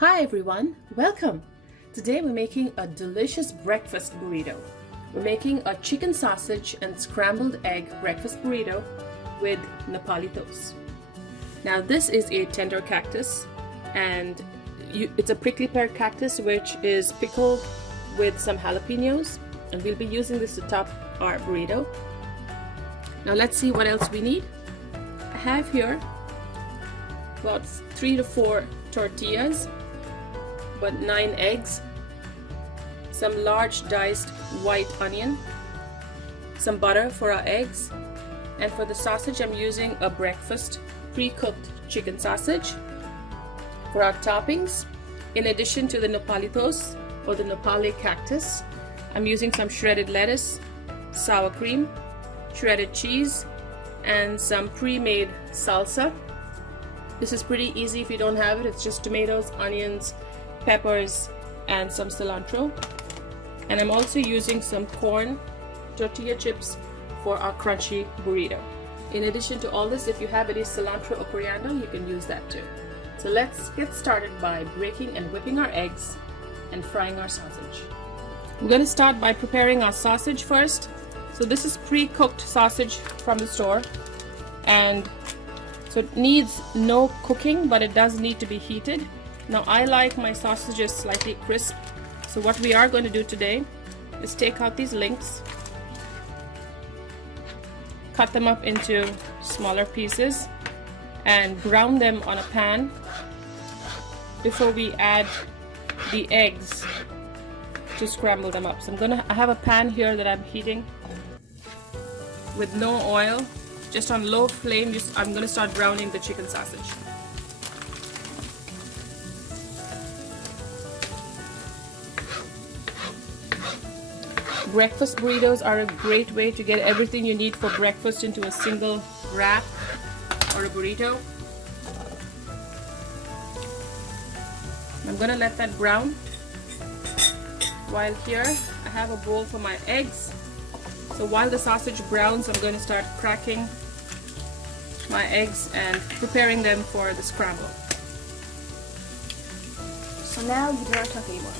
Hi everyone, welcome! Today we're making a delicious breakfast burrito. We're making a chicken sausage and scrambled egg breakfast burrito with nopalitos. Now this is a tender cactus and it's a prickly pear cactus which is pickled with some jalapenos, and we'll be using this to top our burrito. Now let's see what else we need. I have here about 3 to 4 tortillas, but 9 eggs, some large diced white onion, some butter for our eggs, and for the sausage I'm using a breakfast pre-cooked chicken sausage. For our toppings, in addition to the nopalitos or the nopale cactus, I'm using some shredded lettuce, sour cream, shredded cheese, and some pre-made salsa. This is pretty easy if you don't have it. It's just tomatoes, onions, peppers, and some cilantro. And I'm also using some corn tortilla chips for our crunchy burrito. In addition to all this, if you have any cilantro or coriander, you can use that too. So let's get started by breaking and whipping our eggs and frying our sausage. I'm going to start by preparing our sausage first. So this is pre-cooked sausage from the store, and so it needs no cooking, but it does need to be heated. Now I like my sausages slightly crisp, so what we are going to do today is take out these links, cut them up into smaller pieces, and brown them on a pan before we add the eggs to scramble them up. So I have a pan here that I'm heating with no oil, just on low flame. I'm going to start browning the chicken sausage. Breakfast burritos are a great way to get everything you need for breakfast into a single wrap or a burrito. I'm going to let that brown. While here, I have a bowl for my eggs. So while the sausage browns, I'm going to start cracking my eggs and preparing them for the scramble. So now you don't talk anymore.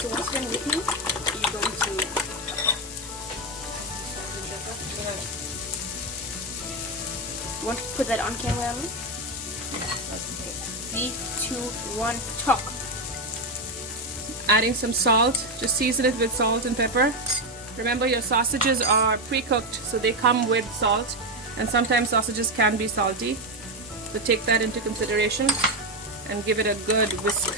So once you're done whipping, you're going to want to put that on camera, Emily? Okay. 3, 2, 1, talk. Adding some salt, just season it with salt and pepper. Remember, your sausages are pre-cooked, so they come with salt, and sometimes sausages can be salty. So take that into consideration and give it a good whisk.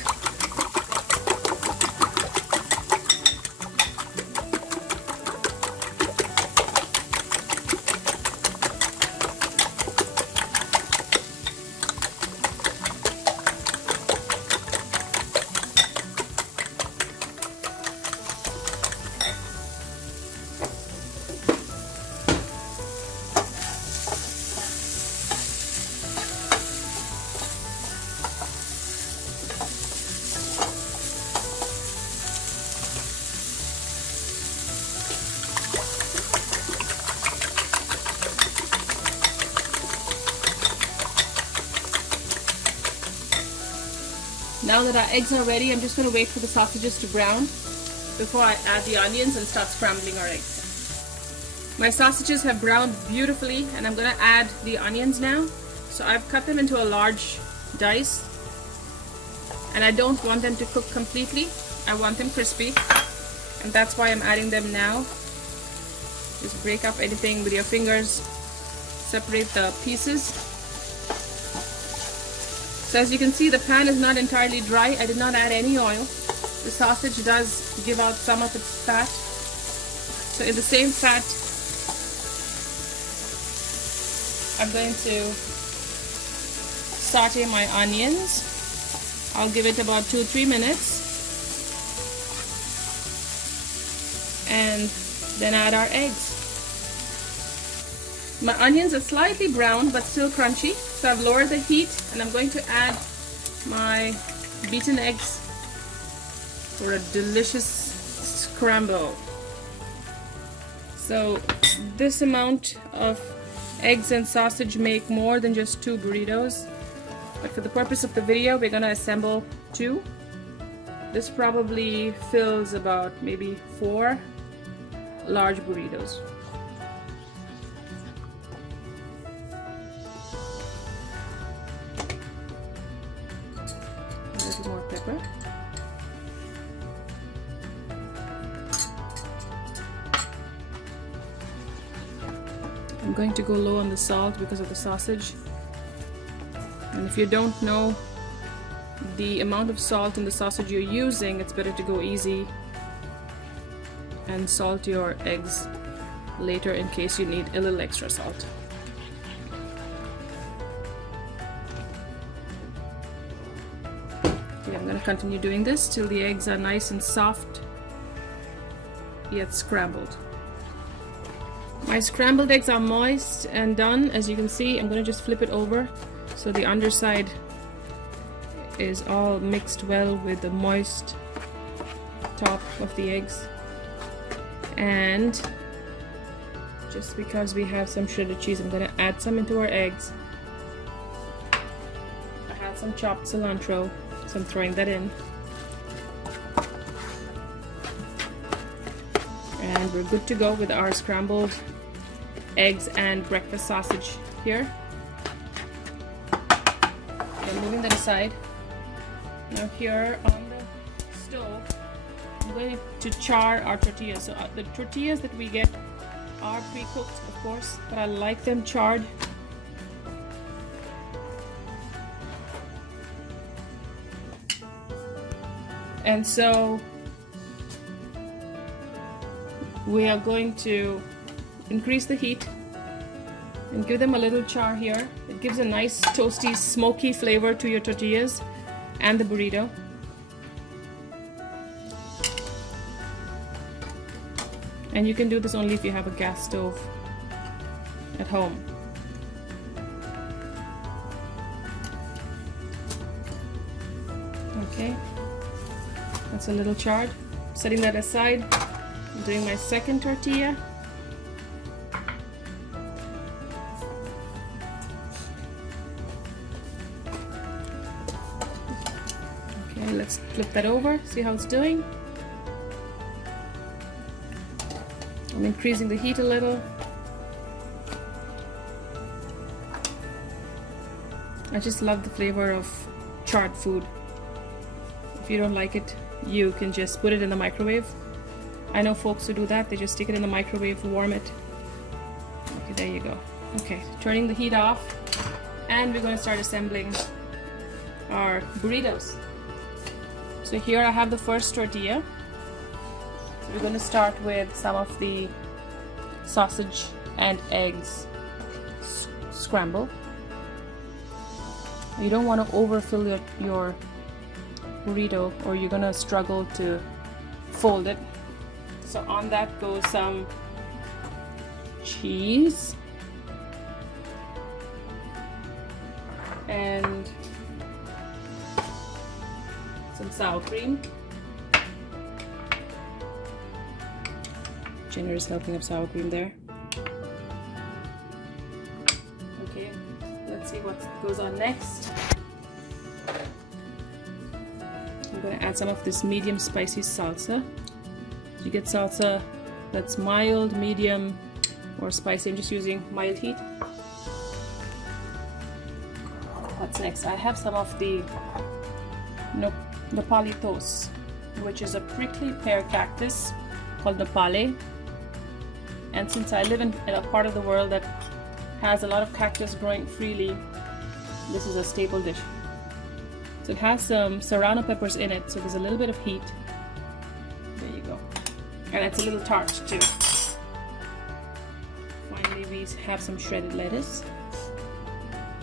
Now that our eggs are ready, I'm just going to wait for the sausages to brown before I add the onions and start scrambling our eggs. My sausages have browned beautifully, and I'm going to add the onions now. So I've cut them into a large dice, and I don't want them to cook completely. I want them crispy, and that's why I'm adding them now. Just break up anything with your fingers, separate the pieces. So as you can see, the pan is not entirely dry. I did not add any oil. The sausage does give out some of its fat. So in the same fat, I'm going to saute my onions. I'll give it about 2-3 minutes. And then add our eggs. My onions are slightly brown but still crunchy, so I've lowered the heat and I'm going to add my beaten eggs for a delicious scramble. So this amount of eggs and sausage make more than just 2 burritos, but for the purpose of the video we're going to assemble 2. This probably fills about maybe 4 large burritos. A little more pepper. I'm going to go low on the salt because of the sausage. And if you don't know the amount of salt in the sausage you're using, it's better to go easy and salt your eggs later in case you need a little extra salt. Okay, I'm going to continue doing this till the eggs are nice and soft yet scrambled. My scrambled eggs are moist and done. As you can see, I'm going to just flip it over so the underside is all mixed well with the moist top of the eggs. And just because we have some shredded cheese, I'm going to add some into our eggs. I had some chopped cilantro, so I'm throwing that in. And we're good to go with our scrambled eggs and breakfast sausage here. I'm moving that aside. Now here on the stove, I'm going to char our tortillas. So the tortillas that we get are pre-cooked, of course, but I like them charred. And so we are going to increase the heat and give them a little char here. It gives a nice toasty, smoky flavor to your tortillas and the burrito. And you can do this only if you have a gas stove at home. Okay, that's a little charred. Setting that aside, I'm doing my second tortilla. Okay, let's flip that over, see how it's doing. I'm increasing the heat a little. I just love the flavor of charred food. If you don't like it, you can just put it in the microwave. I know folks who do that, they just stick it in the microwave, warm it. Okay, there you go. Okay, turning the heat off, and we're going to start assembling our burritos. So here I have the first tortilla. So we're going to start with some of the sausage and eggs scramble. You don't want to overfill your burrito or you're going to struggle to fold it. So on that goes some cheese and some sour cream. Generous helping of sour cream there. Okay, let's see what goes on next. I'm going to add some of this medium spicy salsa. You get salsa that's mild, medium, or spicy. I'm just using mild heat. What's next? I have some of the nopalitos, which is a prickly pear cactus called nopale. And since I live in a part of the world that has a lot of cactus growing freely, this is a staple dish. So it has some serrano peppers in it, so there's a little bit of heat. There you go. And it's a little tart too. Finally, we have some shredded lettuce.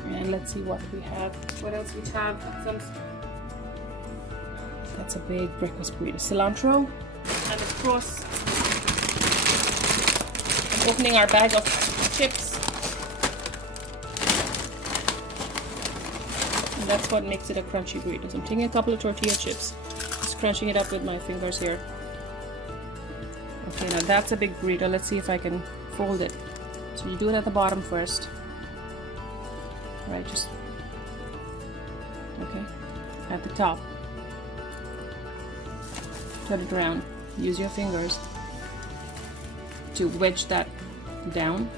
And let's see what we have. What else we have? That's a big breakfast burrito. Cilantro. And of course, I'm opening our bag of chips. And that's what makes it a crunchy burrito. So I'm taking a couple of tortilla chips. Just crunching it up with my fingers here. Okay, now that's a big burrito. Let's see if I can fold it. So you do it at the bottom first. Right, just okay. At the top. Turn it around. Use your fingers to wedge that down.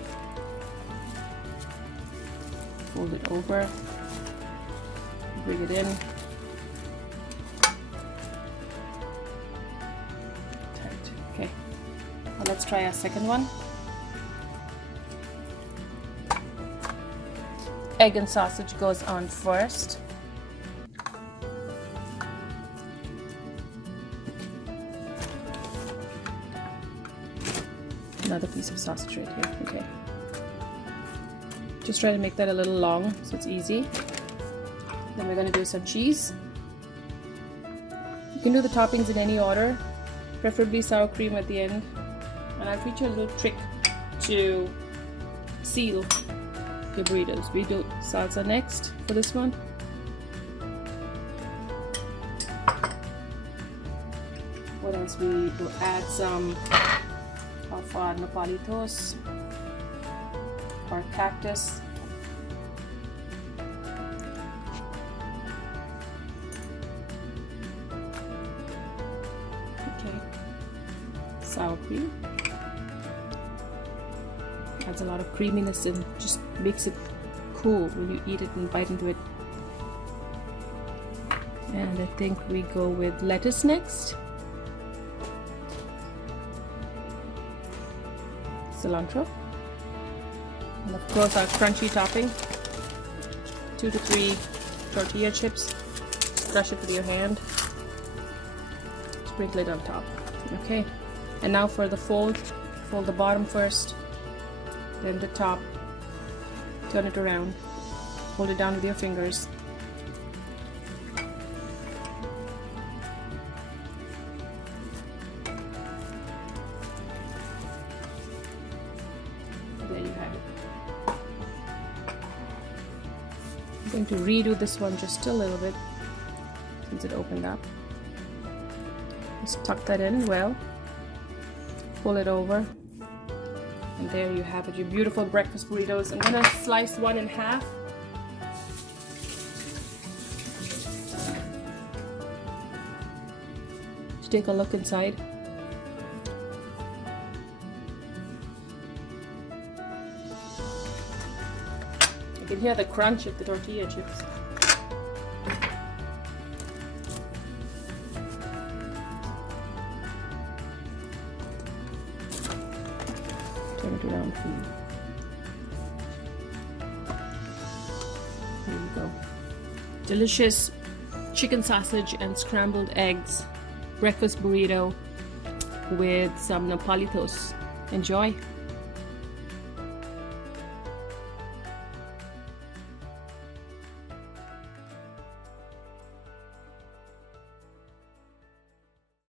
Fold it over. Bring it in. Tight. Okay. Now let's try a second one. Egg and sausage goes on first. Another piece of sausage right here. Okay. Just try to make that a little long so it's easy. Then we're going to do some cheese. You can do the toppings in any order, preferably sour cream at the end. And I'll teach you a little trick to seal your burritos. We do salsa next for this one. What else? We will add some of our nopalitos or cactus. Okay. Sour cream. Adds a lot of creaminess and just makes it cool when you eat it and bite into it. And I think we go with lettuce next. Cilantro. And of course our crunchy topping. 2 to 3 tortilla chips. Crush it with your hand. Sprinkle it on top. Okay. And now for the fold. Fold the bottom first. Then the top. Turn it around. Hold it down with your fingers. There you have it. I'm going to redo this one just a little bit since it opened up. Just tuck that in well. Pull it over. And there you have it, your beautiful breakfast burritos. I'm gonna slice one in half. Just take a look inside. You can hear the crunch of the tortilla chips. Turn it around for you. There you go. Delicious chicken sausage and scrambled eggs breakfast burrito with some nopalitos. Enjoy!